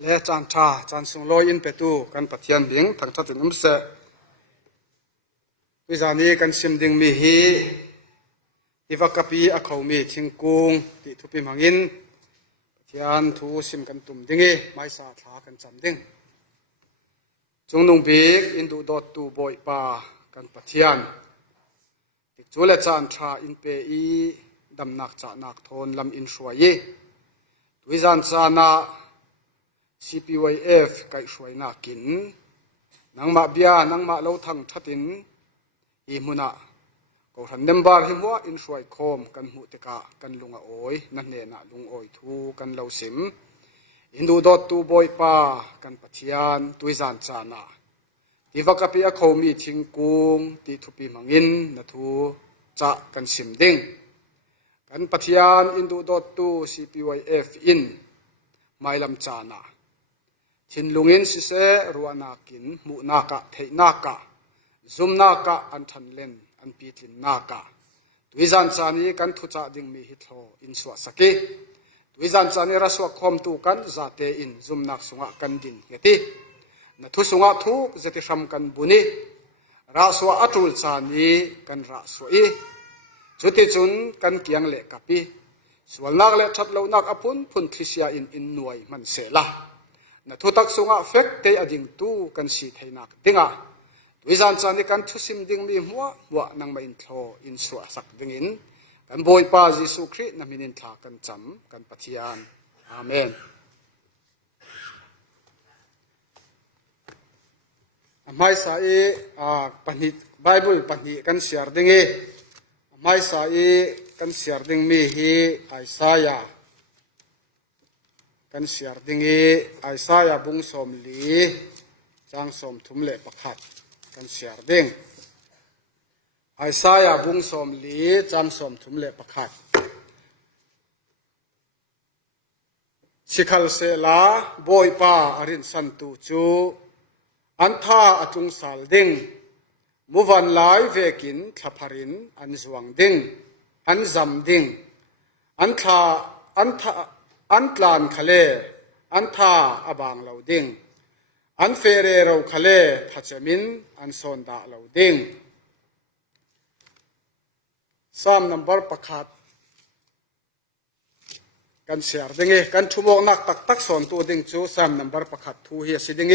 และจานชาจานสุงลอยอินเปตูกันปะเทียนดิงทั้งทัดถึงน้ำเสะวิจานี้กันซิมดิงมีฮีที่วักกะปีอเขามีทิงกุงติทุปิมังอินเทียนทูซิมกันตุ่มดิงไม่สาธากันจำดิงจงนุ่งบีกอินดูดอดตูบอยปากันปะเทียนติจูและจานชาอินเปอีดำนักจานักทนลำอินสวยวิจารณ์จานา CPYF ไก่สวยนักกินนังมาเบียนังมาเล่าทั้งทัดินอีมุนะก็ทันเดมบาร์หิมัวอินสวยโคมกันมุติกะกันลุงโอยนั่นเนนะลุงโอยทูกันเล่าสิมอินดูดอตูบอยปากันปะเทียนตุยจานจานาที่วักกะปีเขามีทิงกุงที่ทุปีมังอินนะทูจะกันสิมดิงกันปะเทียนอินดูดอตู CPYF อินไม่ลำจานาชินลุงอินสิเสรัวนากินมุนากะเทนากะซุมนากะอันทันเลนอันปีตินนากะตุยจานจานีกันทุจาดิงมีฮิตโลอินสวะสกิตุยจานจานีรัสวะคอมตูกันจาเตอินซุมนักสุงะกันดินเฮตินทุสุงะทุกเจติรำกันบุนีรัสวะอัตุลจานีกันรัสวะจุดที่จุนกันเกียงเละกับปีส่วนนักเละชัดเหล่านักอภุนพุนทิเสียอินหน่วยมันเสละนัทุตักสุงะเฟกเตอดิงตูกันสีไทยนักดิงะวิจารณ์จานิกันทุสิมดิงมีหัวนังมาอินโทอินสวะสักดิงอินกันบอยปาจิสุครินามินินทากันจำกันปฏิญาณอาเมนไม่ใช่ปัญหาไบเบิลปัญหากันเสียดิงไม่ใช่กันเสียดิงมีฮีไอซายากันเสียดิงไอซายาบุงสมลีจางสมทุมเละประคัดกันเสียดิงไอซายาบุงสมลีจางสมทุมเละประคัดสิขัลเซลาบอยปาอรินสันตูจูอันท่าอจุงสาลดิงมุวันไลเวกินทัพรินอันจวงดิงอันจำดิงอันตลานทะเลอันท่าอบางเหลาดิงอันเฟเรเราทะเลพัชมินอันโซนดาเหลาดิงสามนัมเบอร์ประคัดกันเสียดิงกันชั่วโมงนักตักโซนตัวดิงจูสามนัมเบอร์ประคัดทูเฮียสิดิง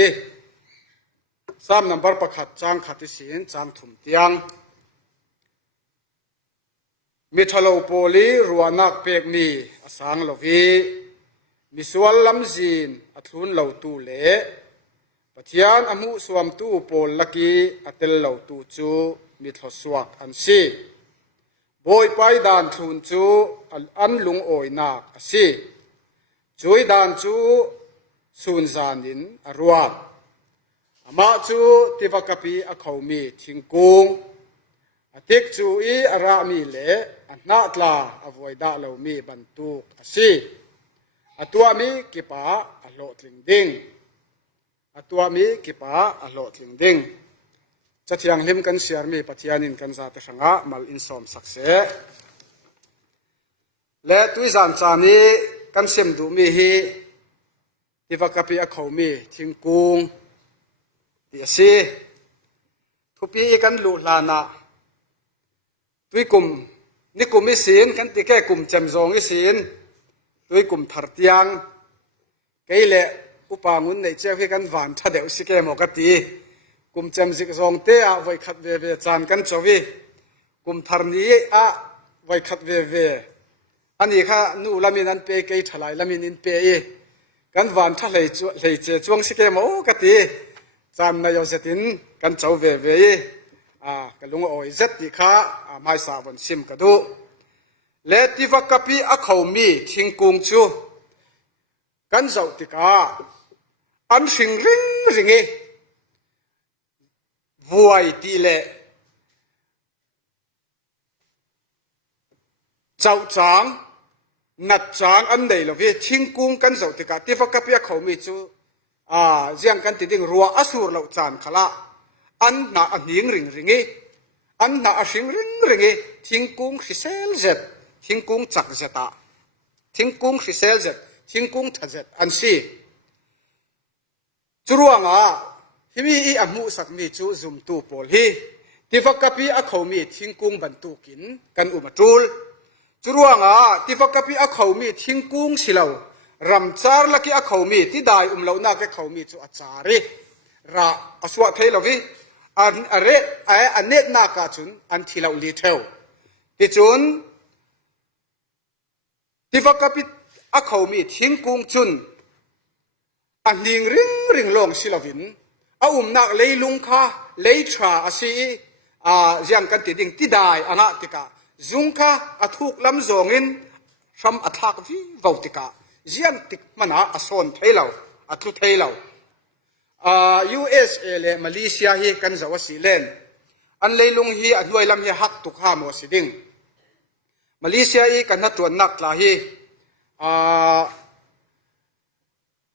สามนัมเบอร์ประคัดจางขัดสินจางถุมเตียงมิทะเลโปลีรัวนักเปกมีอสังโลวีมิสวลลำจีนอัทุนเหลาตูเล่ปะเทียนอมุสวมตูโปลลักีอัตเหลาตูจูมิทศวกอันซีบอยไปดานทุนจูอันลุงโอยนักอซีจุยดานจูสุนจานินอรัวอามาจูติวกปีอเขามีทิงกุงอติกจูอีอารามีเล่อันนาตลาอวัยดาเหลามีบรรทุกอซีอตัวมีกิปาอโลทิงดิงอตัวมีกิปาอโลทิงดิงจะเทียงลิมกันเสียมีปฏิญาณินกันจาตสังะมัลอินสอมสักเสและตุยจานจานีกันเสมดูมีฮีติวกปีอเขามีทิงกุงที่ซีทุปีกันลุลานะตุยกุมนิกุมิสินกันติแก่กุมจำจงอิสินตุยกุมทัดยังไกเละอุปางุนในเจ้าให้กันหวานถ้าเดี๋ยวสิแกมอกตีกุมจำสิกจงเตะไว้ขัดเวจานกันจวีกุมทารนี้ไว้ขัดเวอันนี้ค่ะนู่ลามินันเปย์ไกทลายลามินินเปย์กันหวานถ้าเลยเจจวงสิแกมอกตีจานนายเสตินกันเจ้าเวกันลุงโอยเจ็ดที่ข้าไม่สาวันซิมกระดูเลติวักกปีอเขามีทิงกุงจูกันเจ้าติกาอันสิงริงวัวตีเล่เจ้าจางนัดจางอันใดล่ะพี่ทิงกุงกันเจ้าติกาติวักกปีอเขามีจูเจียงกันติดดิ่งรัวอสูรเหล่าจานขละอันน่าอันยิงริงอันน่าสิงริงทิงกุงสิเซลเจ็ดทิงกุงจักเจตาทิงกุงสิเซลเจ็ดทิงกุงทัดเจ็ดอันซี จุรวงฮิมีอีอามุสักมีจูซุมตูโพลฮีที่ฟักกับพี่อาเขามีทิ้งกุ้งบรรทุกินกันอุมาจูลจุรวงที่ฟักกับพี่อาเขามีทิ้งกุ้งสิเลารำจาร์ลักอาเขามีที่ได้เหล่านักเขามีจูอาจารีระอสวะเทลวิอันอันเนตนากาจุนอันที่เราลีเทลที่จุนที่ฟักกับพี่อาเขามีทิ้งกุ้งจุนอันนิ่งริงลงสิลวินนักเลยลุงค่ะเลยชาอาศียังกันติดิ่งที่ได้อนาติกาจุงค่ะทุกลำจงอินชมอัฐากวิวติกายังติกมันอาสนเทลาวทุเทลาวUSA เลยมาเลเซียฮีกันจะว่าสิเลนอันเลยลุงฮีอันด้วยลำฮีฮักตุกฮามวสิดิ่งมาเลเซียฮีกันนัดตัวนักลาฮี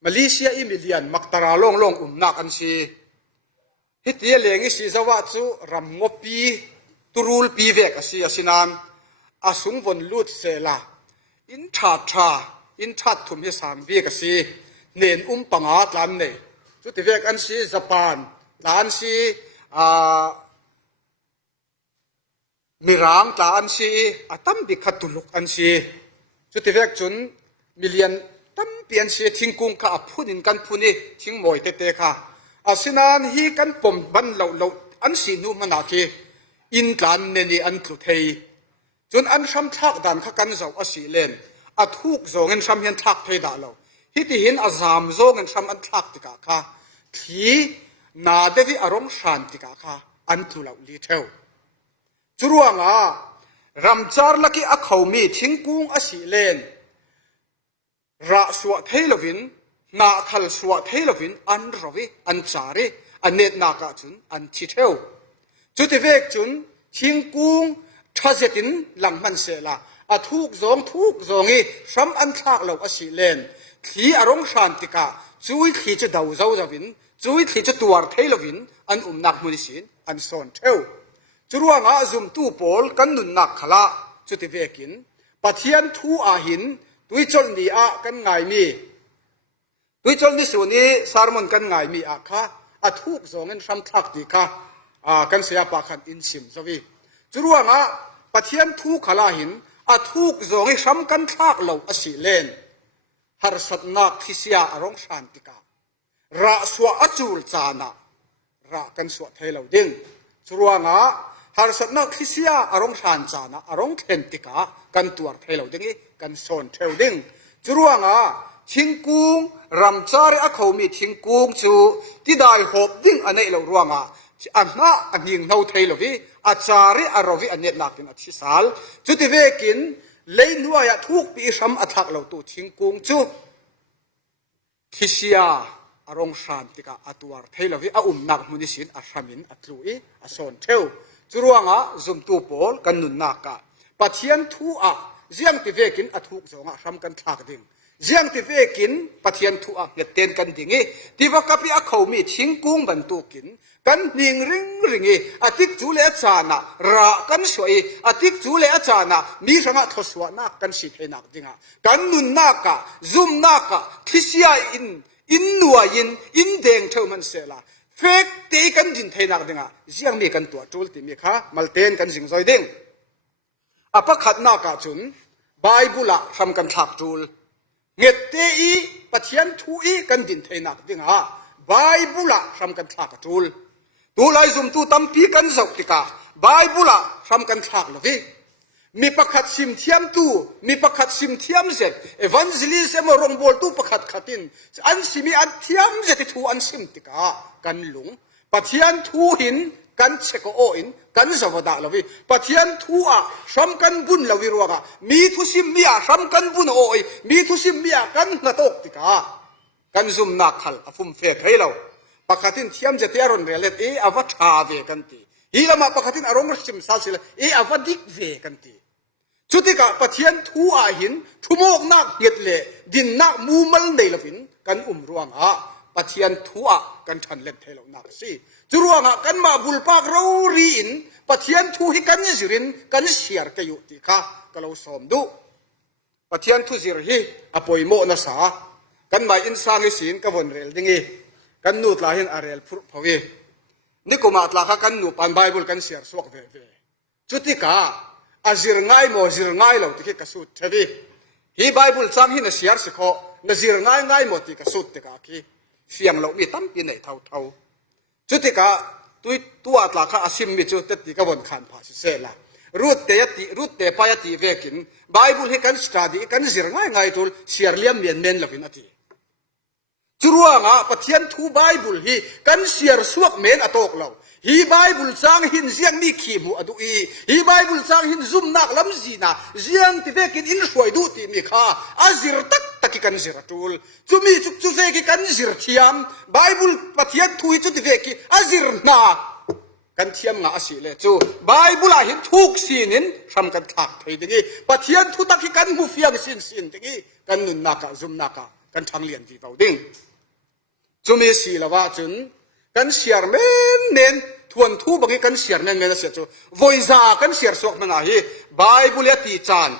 มาเลเซียอีมิเลียนมักตราลงนักอันซีฮิตเยเลงิสิจาวะจูรำงปีตุรุลปีเวกอาศินานอาสุงวนลุดเซลาอินทัดทุมฮิสามเวกอาศิเนนปังอาตลันเนจุดเวกอันซีญี่ปุ่นลานซีมิรางลานซีตั้มบิขัดตุลุกอันซีจุดเวกจุนมิเลียนตั้มเปลี่ยนเสียทิ้งกุ้งข้าพูดินกันพูนี่ทิ้งมวยเตะค่ะอาศินานฮีกันปมบันเราอันสีนูมันนาทีอินกันเนนี่อันทุเทยจนอันช้ำทักดันข้ากันเจ้าอาศิเลนทุกโจงินช้ำเห็นทักเทยด่าเราฮิติเห็นอาจามโจงินช้ำอันทักติกาค่ะที่นาเดวิอารมณ์ชันติกาค่ะอันทุเราลีเทวจุรวงรำจาร์ลักกี้เขามีทิ้งกุ้งอาศิเลนระสวะเทลวินนาคัลสวะเทลวินอันรวิอันจารีอันเนตนากาจุนอันทิเทวจุดที่เวกจุนทิ้งกุ้งทัศตินหลังมันเสลาทุกจงอีซ้ำอันทักเราอสิเลนที่อารมณ์ชันติกาจุยที่จะดาวเจ้าวินจุยที่จะตัวเทลวินอันนักมุนิสินอันสอนเทวจุรวงจุมตูโพลกันนุนนักขละจุดที่เวกินปะเทียนทูอาหินตุยจนนี่กันไงมีตุยจนนี่ส่วนนี้สารมันกันไงมีค่ะทุกสองเงินซ้ำทักดีค่ะกันเสียปากขันอินสิมสวีจุรวงปะเทียนทุกขลาหินทุกสองให้ซ้ำกันทักเราอสิเลนฮาร์สัตนักที่เสียอารมณ์ชันติการะสวะจูลจานะระกันสวะเทเราดิ้งจุรวงฮาร์สัตนักที่เสียอารมณ์ชันจานะอารมณ์เทนติกากันตัวเทเราดิ้งกันสอนเทวดิ้งจุรวงทิ้งกุ้งรำจารีเขามีทิ้งกุ้งจูที่ได้หอบดิ้งอันนี้เรารวงอันน่าอันยิงเท่าเทลวิอาจารีอารวิอันเนี้ยนักกินอัศสาลจุดที่เวกินเลยนัวยทุกปีซ้ำอัฐกเราตัวทิ้งกุ้งจูทิเสียอารมณ์ชันติกาอัตัวเทลวินักมุนิสินอาชามินอัตลุยอาสอนเทวจุรวงจุมตูโพลกันนุนนักปัจเจียนทูเจียงที่เวกินทุกสองซ้ำกันทักดิ่งเจียงที่เวกินปัจเจียนทูเกิดเต้นกันดิ่งที่ว่ากับพี่เขามีทิ้งกุ้งบรรทุกินกันนิ่งริงติกจูเลจานะระกันสวยติกจูเลจานะมีสังทศวนักกันสิเทนักดิ่งกันนุนนักซุมนักทิเสียอินนัวอินเดงเท่ามันเสละเฟกเตกันจินเทนักดิ่งเจียงมีกันตัวจูลติมีค่ะมัลเตนกันสิงซอยดิ่งปักขัดนักจุนไบเบิลทำกันทักจูลเงตเตอีปัจเจียนทูอีกันจินเทนักดิ่งไบเบิลทำกันทักจูลตัวไล่ซุ่มตัวตั้มปีกันสักติกาไบเบิลทำกันทักเลยมีประคัดซิมเทียมตัวมีประคัดซิมเทียมเสร็จเอวันซิลิสเมรงบอลตัวประคัดขัดินอันซิมีอันเทียมเสร็จทูอันซิมติกากันหลงปัจเจียนทูหินกันเชกโออินกันสวัสดิ์เลยปัจเจียนทูซ้ำกันบุญเลยรัวกะมีทุสิมมีซ้ำกันบุญโอยมีทุสิมมีกันกระตกติกากันซุ่มนักขัลฟุ่มเฟกให้เราปกติเทียมจะเทียรอนเรเลตอวัชาเวกันตีฮีละมาปกติอารมณ์ชิมซาสิลอวัดิกเวกันตีชุดที่กับปะเทียนทูหินทุโมกนักเกียรเลดินนักมูมันเดลฟินกันรวงปะเทียนทูกันทันเล่นเทลนักสิจุรวงกันมาบุลปากเรารีนปะเทียนทูให้กันจิรินกันเชียร์กันอยู่ติค่ะก็เราสอมดูปะเทียนทูจิรฮีอปอยโมนัสกันมาอินสร้างสินกับวันเรลดิ้ง กันนูตลาหินอาเรลพุพวีนี่ก็มาตลากันนูปันไบเบิลกันเสียสวกเวจุดที่กาอาจิรง่ายโมจิรง่ายเราที่กสุดเทวีฮีไบเบิลจังหินเสียสิโคนจิรง่ายโมที่กสุดที่กาคีเสียงเรามีตั้มปีไหนเท่าจุดที่กาตัวตลาอาซิมมิจุดที่กบนขันภาษาเสละรูดเตยติรูดเตปายติเวกินไบเบิลให้กันสตาดีกันจิรง่ายตัวเสียเลียมเมียนเมนละวินาทีจรวงปะเทียนทูไบเบิลฮีกันเสียสวกเมนอตกเราฮีไบเบิลจางหินเสียงมีขีมูอดุอีฮีไบเบิลจางหินซุมนักลำจีนาเสียงที่เวกินอินช่วยดูที่มีค่าอาจิรตักตะกิกันจิรตูลจุมีจุเวกิกันจิรเทียมไบเบิลปะเทียนทูจุที่เวกิอาจิรนากันเทียมงาอสิเลจูไบเบิลหินทุกสีนินทำกันถักไปดิปะเทียนทูตะกิกันหูเฟียงสินดิกันนุนนักซุมนักกันทางเลียนที่เตาดิ้งจุมีสีละว่าจุนกันเสียร์เมนทวนทูบางทีกันเสียร์เมนเสียจูวอยซากันเสียร์สวกมันอาฮีไบเบิลตีจาน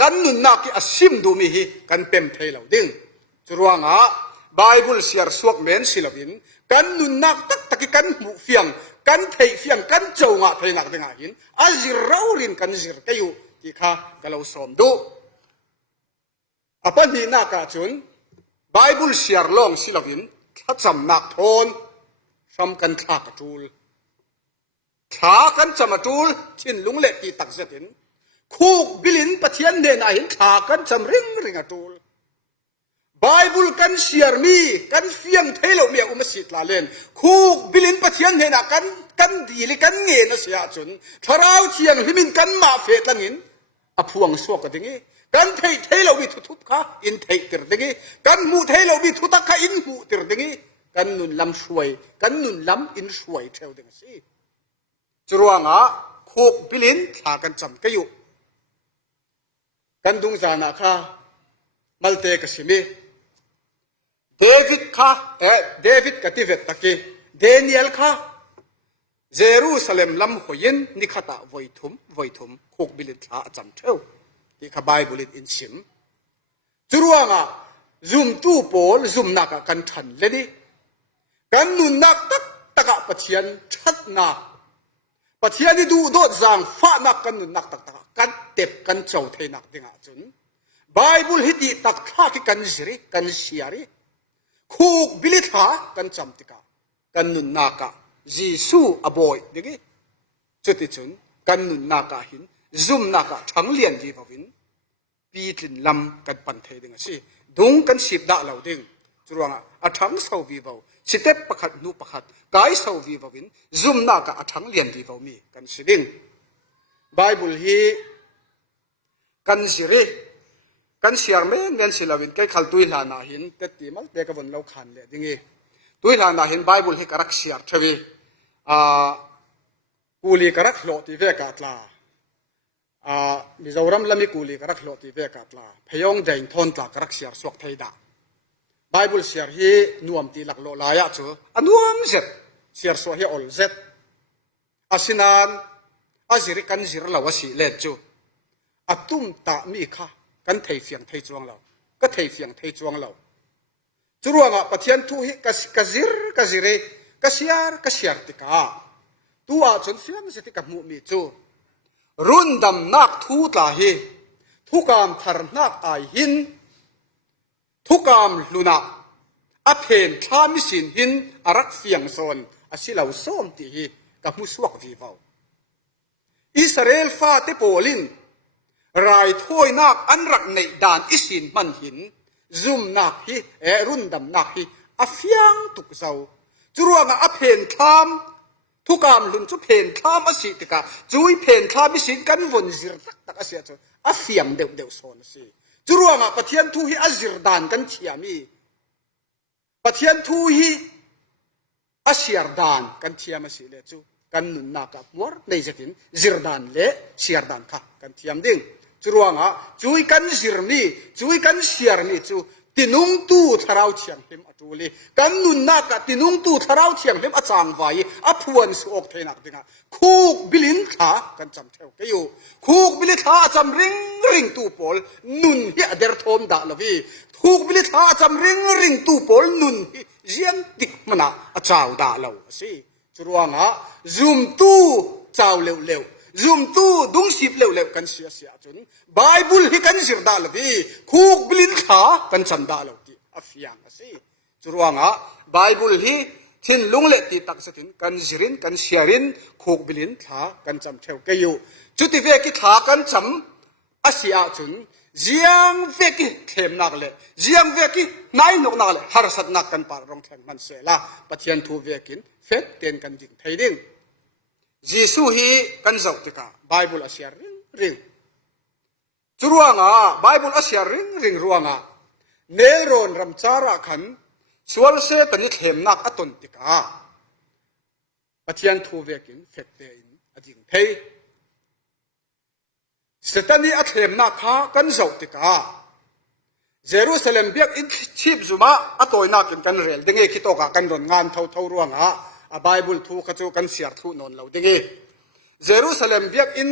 กันนุนนักอสิมดูมีฮีกันเต็มเทเหล่าดิ้งจรวงไบเบิลเสียร์สวกเมนสิลวินกันนุนนักตักกันหมูเฟียงกันเทเฟียงกันเจ้างะเทนักดึงอาหินอาจิเรารินกันจิรกอยู่ที่ข้ากะเราสมดูอปันนี้นักจุนไบเบิลเสียร์ลองสิลวินถ้าจำนักทนทำกันขากระจูลขากันจำมาจูลทิ้นลุงเล็กที่ตักเสถินคูกบิลินปะเทียนเดนอาหินขากันจำริงกระจูลไบเบิลกันเชียร์มีกันเฟียงเทโลเมียอุมสิตลาเลนคูกบิลินปะเทียนเดนกันดีลิกันเงินเสียจนทาราวเทียงหิมินกันมาเฟตลังหินอพวงสวกกันงี้กันเทโลวิทุบข้าอินเทติร์ดิกันมูเทโลวิทุตักข้าอินมูติร์ดิกันนุนลำช่วยกันนุนลำอินช่วยเท่าเดิมสิจรวงโคกบิลินหากันจำกันอยู่กันดุงจานาข้ามัลเตกสิมีเดวิดข้าเดวิดกับติเวตตะกี้เดนิเอลข้าเยรูซาเล็มลำหอยินนิคตาไวทุมโคกบิลินหาจำเท่าที่ข้าไบเบิลอินชิมจรวงซุมตู้โปลซุมนักกันทันเลยดิกันนุนนักตักปะเทียนชัดนักปะเทียนนี่ดูโดดจางฟ้านักกันนุนนักตักกันเต็บกันเจ้าเทนักดิงาจุนไบเบิลฮิตตักข้าที่กันสิริกันเสียริคูกบิลิธากันจำติกากันนุนนักยิสูอบอยดิกิจุดที่จุนกันนุนนักหินซุมนักทั้งเลียนดีพวินปีตินลำกันปันเทดิงสิดุงกันสิบดาเหล่าดิงจรวงทั้งเสาวีวสิเตปประคัดนูประคัดกายเสาวีวินซุมนักทั้งเลียนวีวมีกันสิดิงไบเบิลฮีกันสิริกันเสียร์เมนสิลาวินแกขัลตุยลานาหินเตติมัลเตกบนเราขันเลยดิงตุยลานาหินไบเบิลฮีกรักเสียร์ทวีกูลีกรักโลติเวกัตลามิจารัมลามิกูลีกรักโลติเวกัตลาพยองเดนทอนตากรักเสียร์สวกไทยดาไบเบิลเสียร์ฮีนวมตีหลักโลลายะจูนวมเจ็ดเสียร์สวกฮีออลเจ็ดอาศินานอาจิริกันจิรลาวสิเลจูตุมตามีค่ะกันเทเฟียงเทจวงเราก็เทเฟียงเทจวงเราจรวงปะเทียนทุหิกจิเรกเสียร์ติกาตัวจนเฟียงสติกับมุมีจูรุนดำนักทูตาฮีทุกามทารนักไอหินทุกามลุนาอเพนทามิสินหินอารักเฟียงโซนอาศิลาวส้มตีฮีกับมุสวกวีวาวอิสราเอลฟาเตโปลินรายถ้วยนักอันรักในด่านอิสินมันหินซุมนักฮีรุนดำนักฮีอาเฟียงตุกเจ้าจรวงอเพนทามทุกามลุนจุเพนทามอสิติกาจุยเพนทามิสินกันวนจิรตักอาเสียจูอาเฟียงเดวโซนสิจรวงปะเทียนทูฮีอาจิรดานกันเทียมีปะเทียนทูฮีอาเสียรดานกันเทียมสิเลจูกันนุนนักมัวในเจตินจิรดานเลเสียรดานค่ะกันเทียมดิ่งจรวงจุยกันจิรมีจุยกันเสียรมีจูตินุงตู้ทาราวเทียงเห็มอจูลีกันนุนนักตินุงตู้ทาราวเทียงเห็มอจางไว้อพวนสุอกเทนักดิ่งคูกบิลินขากันจำเทวกันอยู่คูกบิลินขาจำริงตู้ปอลนุนฮิอเดอร์ทอมดาลวีคูกบิลินขาจำริงตู้ปอลนุนฮิ เจียงติกมันอะเจ้าด่าเราสิจรวงอะซุมตู้เจ้าเร็วๆซุมตู้ดุงสิบเร็วๆกันเสียจนไบเบิลที่กันเสียด่าเราดิคูกบิลินขากันจันด่าเราดิอฟยังสิจรวงอะไบเบิลที่ทินลุงเล็ติตักสตินกันจิรินกันเสียรินคูกบิลินขากันจำเทวกอยู่จุดที่เวกิขากันจำอาเซียจนเจียงเวกิเข็มนักเลยเจียงเวกินายนกนักเลยฮาร์สัตนักกันปารรองแทงมันเสละปะเทียนทูเวกินเฟกเตียนกันดิ่งไทยดิ่งจีซูฮีกันเจ้าติกาไบเบิลอาเซียริงจรวงอ่ะไบเบิลอาเซียริงรวงอ่ะเนรอนรำจาระขันสวลเซตันิเข็มนักอตุนติกาปะเทียนทูเวกินเฟกเตียนดิ่งไทยสถานีอัตเลมนาคากันเจ้าติกาเยรูซาเล็มเบียกอินชีพจุมาอัตโอยนักกันเรลดึงเอคิโตกากันโดนงานเท่าร่วงอ่ะไบเบิลทูขจูกันเสียทูนนเราดึงเอเยรูซาเล็มเบียกอิน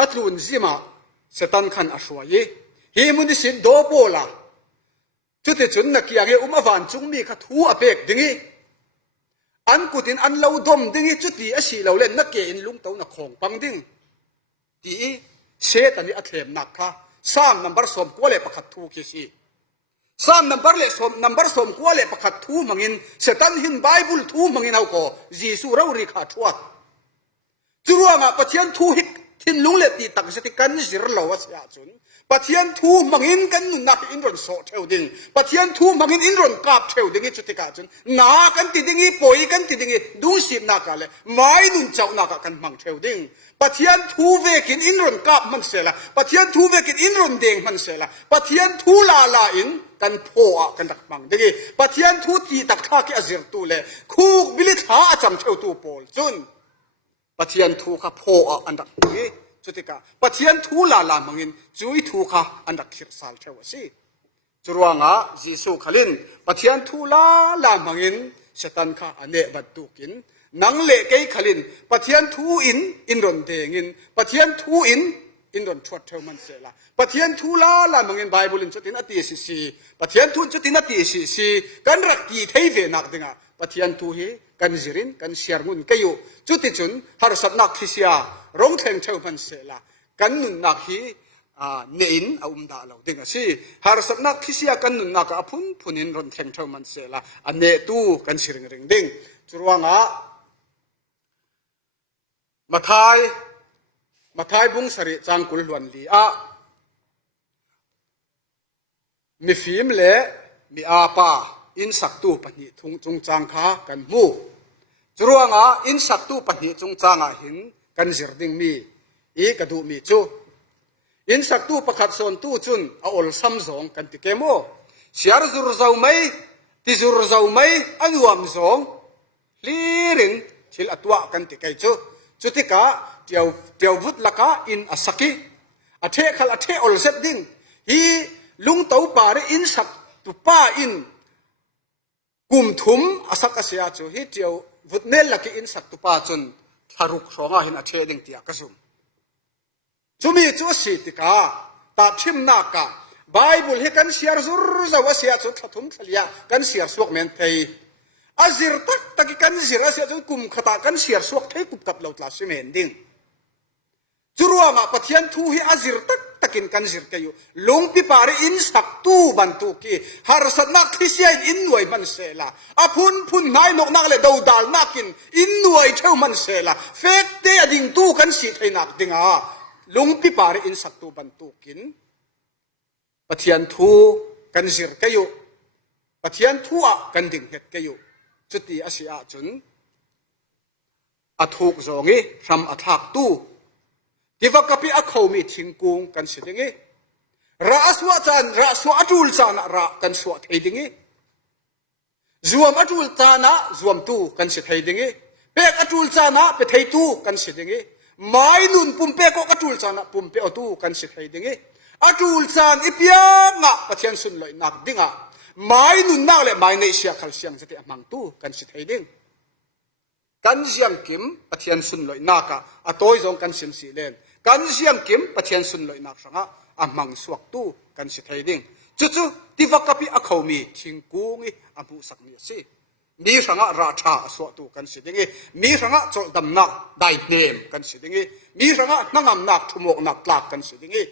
อัตลุนซิมาสตันขันอสวายฮีมุนิสินโดโปลาจุดที่จุนนักยังเออวันจุงมีขัดทูอเปกดึงเออันกุตินอันเราดมดึงเอจุดที่อสีเราเล่นนักเกอินลุงเต้านักของปังดึงที่เชตันนี้อัตเลมนักค่ะสามนัมเบอร์สมกัวเล่ประคัดทูกิสิสามนัมเบอร์เล่สมนัมเบอร์สมกัวเล่ประคัดทูมังอินเสตันหินไบเบิลทูมังอินเอาโกจีสูเราริขาทัวจรวงอ่ะปะเทียนทูหิทินลุงเล่ตีตักสติกันจิรลาวสยาจุนปะเทียนทูมังอินกันนุนักอินรอนโซเทวดิงปะเทียนทูมังอินอินรอนกาบเทวดิงจุดที่กาจุนนากันติดิงปอยกันติดิงดูสินักอะไรไม่นุนเจ้านักกันมังเทวดิงปะเทียนทูเวกินอินรอนกาบมันเสละปะเทียนทูเวกินอินรอนเดงมันเสละปะเทียนทูลาอินกันโพอะกันตักมังดิงปะเทียนทูตีตักท่ากิอจิรตูเลคูกบิลิทาอาจำเทวตูโพลจุนปะเทียนทูข้าโพอะอันดักนี้จุดที่กาปะเทียนทูลามังอินจุยทูข้าอันดักขิรสาลเทวสิจรวงอ่ะจีสูขลินปะเทียนทูลามังอินเสตันข้าอเนบัดตุกินนังเละเกยขลินปะเทียนทูอินรอนเดงินปะเทียนทูอินรอนชวดเทวมันเสละปะเทียนทูลามังอินไบเบิลจุดที่นัตติสิปะเทียนทูจุดที่นัตติสิกันรักกีเทยเวนักดิงะปะเทียนทูฮีกันจิรินกันเสียงุนเกยุจุดที่จุนฮาร์สับนักทิเสียร้องแทงเทวมันเสละกันนุนนักฮีเนินอาดาเราดิงะสิฮาร์สับนักทิเสียกันนุนนักอพุนินร้องแทงเทวมันเสละอันเนตูกันสิริงดิงจรวงอ่ะมาทายบุ้งสริจังกุลวันลีอะมีฟิล์มเละมีอาปาอินสักตูปนิทุงจงจางขากันมูจรวงอ่ะอินสักตูปนิจงจางอ่ะหินกันจิรดิงมีอีกระดูมีจูอินสักตูประคัดโซนตูจุนเอาอลซัมซองกันติเกโมเสียร์จุรเจ้าไม่ติจุรเจ้าไม่อันวามซองลีริงทิลอัตวะกันติเกจูจุดที่กาเดียววุฒลักะอินอสักิอเทขลอเทอลเซตดิ้งฮีลุงเต้าป่าเรอินสักตุป้าอินกุมทุมอสักเสียจูฮีเดียววุฒเนลลักอินสักตุป้าจนทารุกสองหินอเทดิ้งที่อากซุมจุมีจูสิติกาตาทิมนักะไบเบิลให้กันเสียร์ซุรจะว่าเสียจุดทุ่มทะเลกันเสียร์สวกเมนเทยอาจิรตักตะกิกันจิรเสียจนกุมขตากันเสียร์สวกเทยกุบกับเราตลาดสิเมนดิ้งจุรวงอ่ะปะเทียนทูฮีอาจิรตักตะกินกันจิรเกยุลงพิปารีอินสักตูบันตุกีฮาร์สัตนักที่เสียอินหน่วยมันเสละอาพุนนายนกนักเลยดาวดาลนักินอินหน่วยเท่ามันเสละเฟกเตอดิ่งตู้กันสิให้นักดิ่งอ่ะลงพิปารีอินสักตูบันตุกินปะเทียนทูกันจิรเกยุปะเทียนทูอ่ะกันดิ่งเฮ็ดเกยุจุดที่อาศัยจุนอัฐุกจงงี้ทำอัฐักตู้ที่ว่ากับพี่อักเขามีทิ้งกุงกันสิดิ้งงี้รัสวะจันรัสวะอัตุลจานะรักันสวะไทยดิ้งงี้จวมอัตุลจานะจวมตู้กันสิไทยดิ้งงี้เป็กอัตุลจานะเป็ไทยตู้กันสิดิ้งงี้ไม่นุนปุ่มเป็กก็อัตุลจานะปุ่มเป็กตู้กันสิไทยดิ้งงี้อัตุลจานอิปยางะปะเทียนสุนลอยนักดิ้งอ่ะไม่นุนนักเลยไม่ในเสียขัลเสียงจะเตะมังตู้กันสิไทยดิ้งกันเสียงกิมปะเทียนสุนลอยนักอ่ะอัตโอยจงกันสิมสีเลนกันเสียงกิมปะเทียนสุนลอยนักสังอ่ะมังสวกตู้กันสิไทยดิ้ง chu ti vakapi a khomi thingkungi amu sakni si mi ranga ra tha so tu kan sidingi mi ranga chol damna dai nem kan sidingi mi ranga nangam nak thumok nak tlak kan sidingi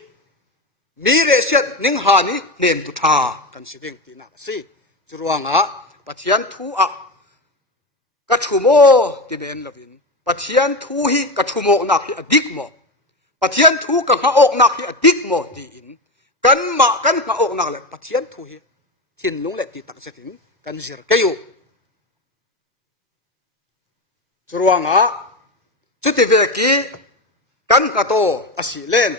mi re siat ning hani nem tu tha kan siding ti na si churuanga pathian thu a ka thumo ti ben lovin pathian thu hi ka thumok nak hi adik mo pathian thu ka nga ok nak hi adik mo ti in kan ma kan nga ok nak le pathian thu hi thin lung le ti tak chatin kan zir kayu churuanga chuti veki kan ka to asi len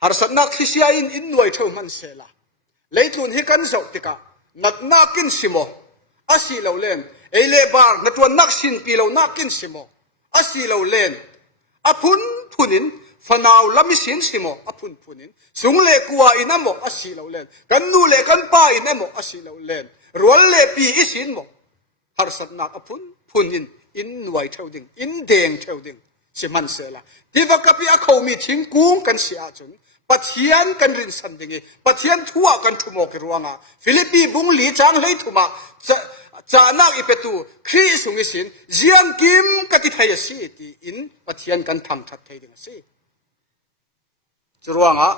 har satnak thisia in nuai thau man sela leitlun hi kan zau tika nat nakin simo asi lo len eile bar natwan nak sin pi lo nakin simo asi lo len apun punin fanaw lamisin simo apun punin sungle kuwa inamo asi lo len kan nu le kan pa inamo asi lo len rol le pi isin mo har satnak apun punin in nuai thau ding in deng thau ding si man sela divakapi a khomi thingkung kan sia chun pathian kan rin san dingi pathian thua kan thumo ki ruanga philippi bung li chang lei thuma cha nak ipetu khri sungi sin jiang kim ka ti thai si ti in pathian kan tham that thai ding si churuanga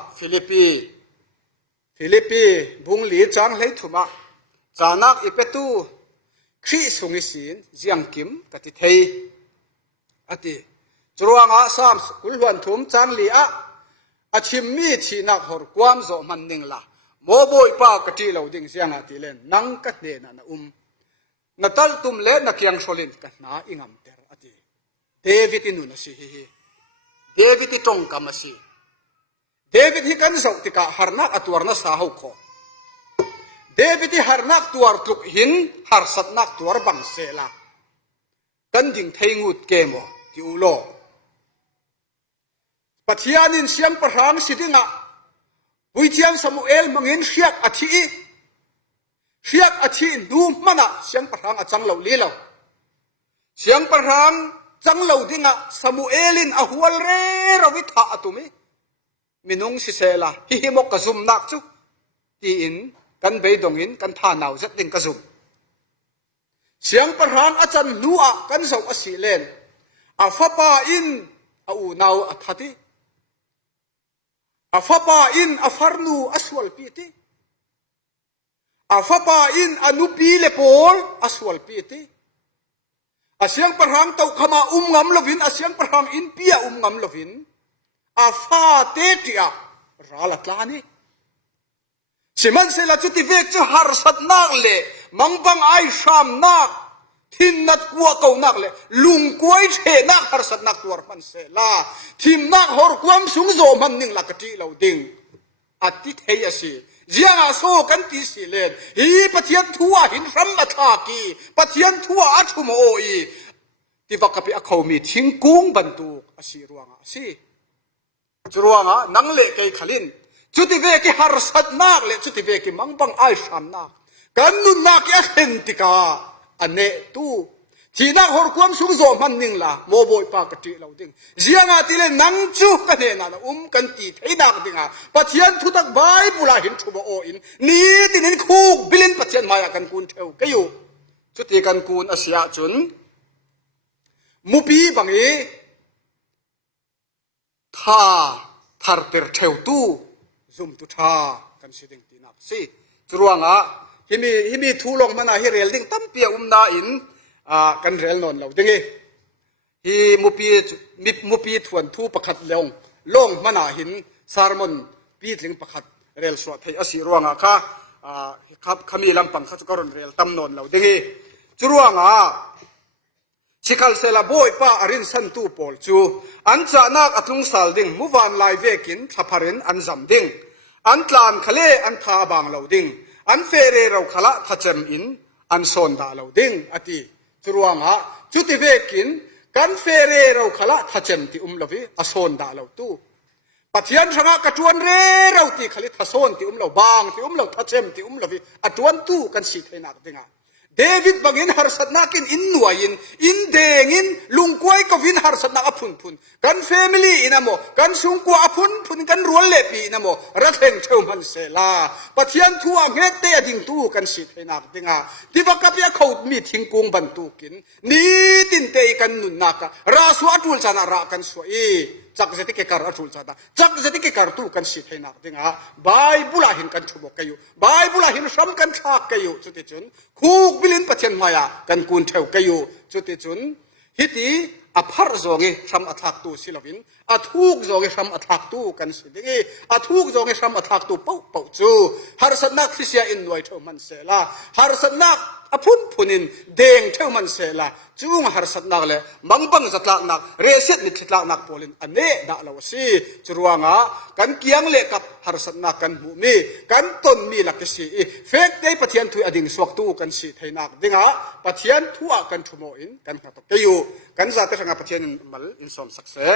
philippi bung li chang lei thuma cha nak ipetu khri sungi sin jiang kim ka ti thai ati churuanga sam kulwan thum chang li a achim mi thi nak hor kwam zo man ning la mo boi pa ka ti lo ding siang ati len nang ka ne na natal tum le na kyang solin ka na ingam ter ati david inu na si hi david tong kam si david hi kan zo tika harnak atwar na sa ho ko david hi harnak tuar tuk hin har satnak tuar bang sela kan ding theingut ke mo ti ulo pathianin siam parhang sidinga puitiam samuel mangin riak athi nu mana siam parhang achang lo lelo siam parhang chang lo dinga samuelin ahwal re rawitha atumi minung si sela hi himok kazum nak chu ti in kan beidongin kan tha naw zat ding kazum siam parhang achan nu'a kan zo asilen afapa in au naw athati afapa in afarnu aswal piti afapa in anupi lepol aswal piti asyang parhang tau khama ngam lovin asyang parhang in pia ngam lovin afa tetia ralatlani siman sela chuti vek chu har sat nak le mangbang ai sham nak thin nat kwa kau nak le lung kuai the nak har sat nak tuar man se la thim nak hor kwam sung zo man ning la kati lo ding ati thei asi jianga so kan ti si len hi pathian thua hin ram ma tha ki pathian thua athum oi ti vakapi a khomi thingkung bantu asi ruanga si churuanga nang le kai khalin chuti ve ki har sat nak le chuti ve ki mangbang ai sham nak kan nu nak ya hentika ane tu thina hor kwam sung zo man ning la mo boy pa ka ti lo ding jianga ti le nang chu ka ne na kan ti thei nak dinga pathian thu tak bible hin thu bo in ni tin in khuk bilin pathian maya kan kun theu kayu chuti kan kun asia chun mupi bangi tha thar per theu tu zum tu tha kan siding ti nak si churuanga himi thulong mana hi rel ding tampia na in kan rel non lo dingi hi mupi thuan thu pakhat long mana hin sarmon pi tling pakhat rel so thai asi ruanga kha khami lampang kha karon rel tam non lo dingi churuanga chikal sela boy pa arin san tu pol chu an cha nak atlung sal ding muwan lai vekin thaparin an zam ding an tlan khale an tha bang lo ding an fere ro khala thachem in an son da lo ding ati churuanga chuti vekin kan fere ro khala thachem ti lovi ason da lo tu pathian ranga katuan re ro ti khali thason ti lo bang ti lo thachem ti lovi atuan tu kan si thainak dinga David bangin harsat nakin innuayin in dengin lungkwai ko vin harsat na apun pun kan family inamo kan sungkwa apun pun kan rulepi inamo ratheng cheuman sela pathian thua ngete ading tu kan sit henak dinga divakapya khaut mi thingkung bantukin ni tin te kan nun naka rasu atul chana ra kan suai chak zeti ke kar atul chana chak zeti ke kar tu kan sit henak dinga bible hin kan thubok kayu bible hin sam kan thak kayu chuti chun khuk bilin pathian maya kan kun theu kayu chuti chun hiti aphar zonge sam athak tu silovin athuk zonge sam athak tu kan sidingi athuk zonge sam athak tu pau pau chu har satnak khisia in noi tho man sela har satnak apun punin deng theu man sela chung har satnak le mangbang zatlak nak reset ni thitlak nak polin ane da lawasi churuanga kan kiang le kap har satnak kan hu mi kan ton mi lakisi fek dei pathian thui ading swak tu kan si thainak dinga pathian thua kan thumo in kan khatok kayu kan za ta nga pathian mal in som sakse